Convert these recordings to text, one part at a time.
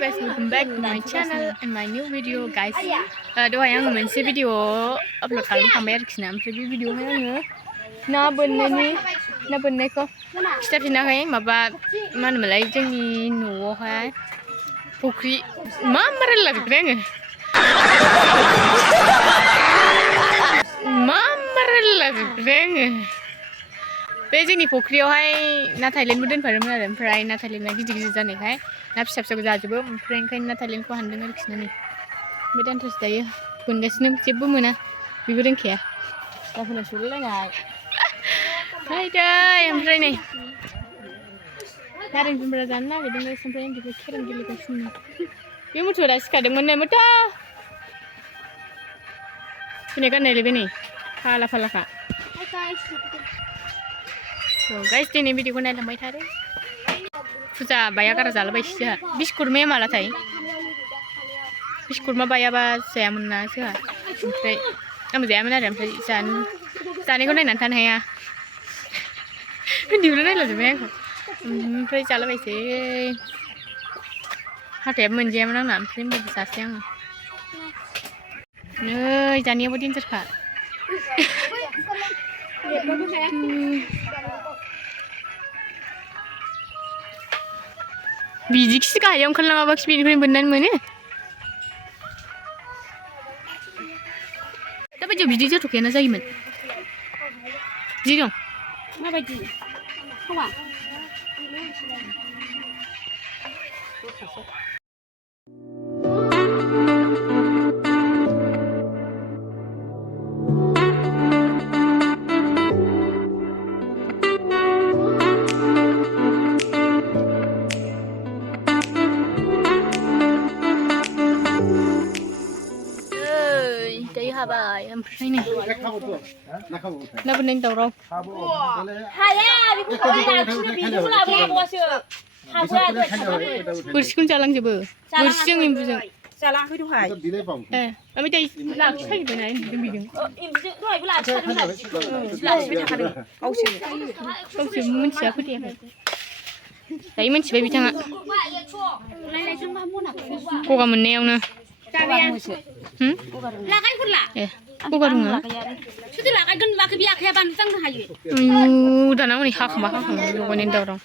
guys, welcome back to my channel and my new video guys. Dahai आङो मोनसे video upload खालामखांबाय आरोखि ना ओमफ्राय बे भिडिअआवहाय आङो ना बोननायखौ खिथाफिनाखै माबा मा होनोमोनलाय जोंनि न'आवहाय फुख्रि मा रायलायजोबबाय आङो मा रायलायजोबबाय आङो बे जोंनि फुख्रियावहाय ना थाइलेण्डबो दोनफादोंमोन आरो ओमफ्राय ना थाइलेण्डआ गिदिर जानायखाय ना फिसा फिसाखौ जाजोबो ओमफ्राय ओंखायनो ना थाइलेण्डखौ हानदों आरोखि ना नै ओमफ्राय दान्थासो दायो बोनगासिनो जेबो मोना बेबो रोंखाया दाफोरना सौलायलायनाय हायदै ओमफ्राय नै नारें जुमब्रा जानो नागिरदों गाइस ओमफ्राय उन्दैखौ केराम गेलेगासिनो बे मथ'रा सिखादोंमोन नै मथ' फैनाय गाननायलाय बे नै फाला फालाखा गाइस दिनै भिडिअखौ नायलांबाय थादो फुजा बाया गारा जालाबायसै जोंहा बिस्कुटमाया मालाथाय बिस्कुटमा बायाबा जायामोन ना जोंहा ओमफ्राय आंबो जायामोन आरो ओमफ्राय जानायखौ नायनानै थानो हाया उन्दैखौल' नायलाजोब्बाय आंखौ ओमफ्राय जालाबायसै हाथायाबो मोनजायामोन आंना ओमफ्राय होनबाबो जासै आङो नै जानायाबो देन्जारखा बिदिखिसो गाहायाव ओंखारलाङाबाखि बेनिफ्रायनो बोननानै मोनो दाबायदियाव बिदि जाथ'खायाना जायोमोन बिदि दं माबायदि समा हाबाय ओमफ्राय नै ना बोननायनि दावराव बोरसिखौनो जालांजोबो बोरसिजों एम्बुजों जालाङाखै दहाय ओमफ्राय दायो लाखिखायोबोना एम्बुजों बेजों गावसो मिन्थिया फोथायाखै दायो मिन्थिबाय बिथाङा गगा मोननायावनो दाना हनै हाखांबा लगायनायनि दावराव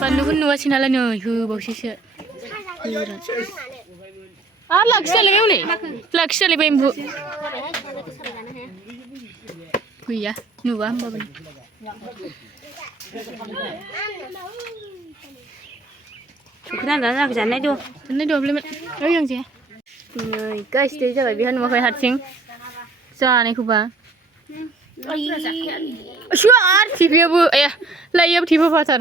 बानलुखौ नुवासै नालाय नै होबावसैसो आरो लाखिजालायबाय हनै लाखिजालायबाय एम्बु गैया नुवा होमबाबो जानाय दं ओइ आं जाया नै गाइस दै जाबाय बेहा नुवाखै हारसिं जानायखौबा आरो टिभियाबो आया लाइयाबो टिभि फाथार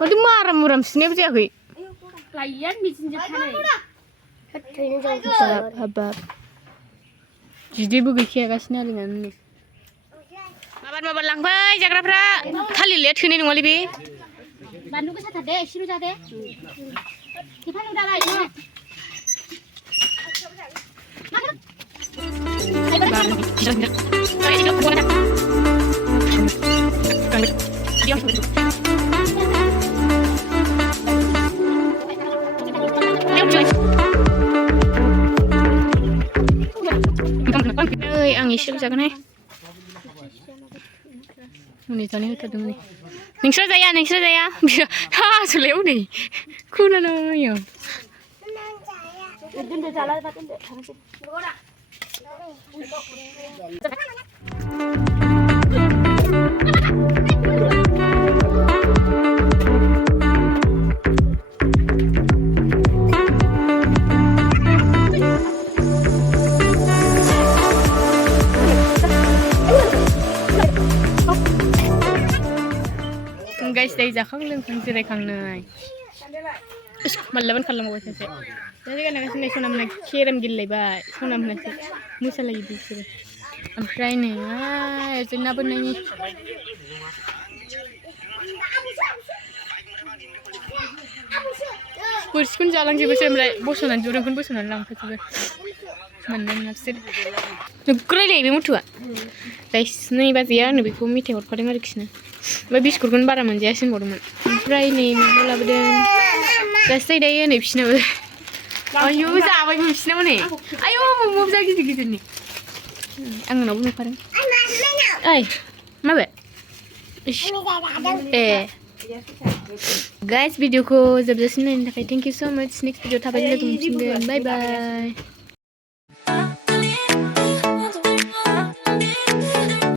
माथो माराम मुराम सुनायाबो जायाखै हाबाब बिदैबो गैखायागासिनो आलिनानै माबार लांफै जाग्राफ्रा थालिरलाया थोनाय नङालै बे बानलु गोसाथार दे एसेल' जादे खेफानो दाबाय आं एसेल' जागोनहाय हनै जानो होथारदों नै नोंस्रा जाया हासुलायाव नै खोनायो गाइस दायो जाखां लोंखां जिरायखांनाय मालाबानो खालामबावबाय सासे गानगासिनो सनामोना केराम गेलेलायबाय सनामोनासो मोसालायो बिसोरो ओमफ्राय नै ओजों ना बोननायनि बोरसिखौनो जालांजोबोसो ओमफ्राय बस'नानै दुरुंखौनो बस'नानै लांफाजोबो मोननाय नङा बिसोर नोगोरायलायो बे मथुआ गाइस नै बाजैया आंनो बेखौ मेथाइ हरफादों आरोखिनो ओमफ्राय बिस्कुटखौनो बारा मोनजायासै होनबावदोंमोन ओमफ्राय नै माबा लाबोदों गासै दायो नै बिसिनाबो आयौ जाबायबो बिसिनाबो नै आयौ मम' जा गिदिर गिदिरनि आंनावबो नुखादों ओइ माबे ए गाइस भिडिअखौ जोबजासिम नायनो थाखाय थेंक इउ स' माच नेक्स्ट भिडिअ थाबैनो लोगो मोनफिनगोन बाय बाय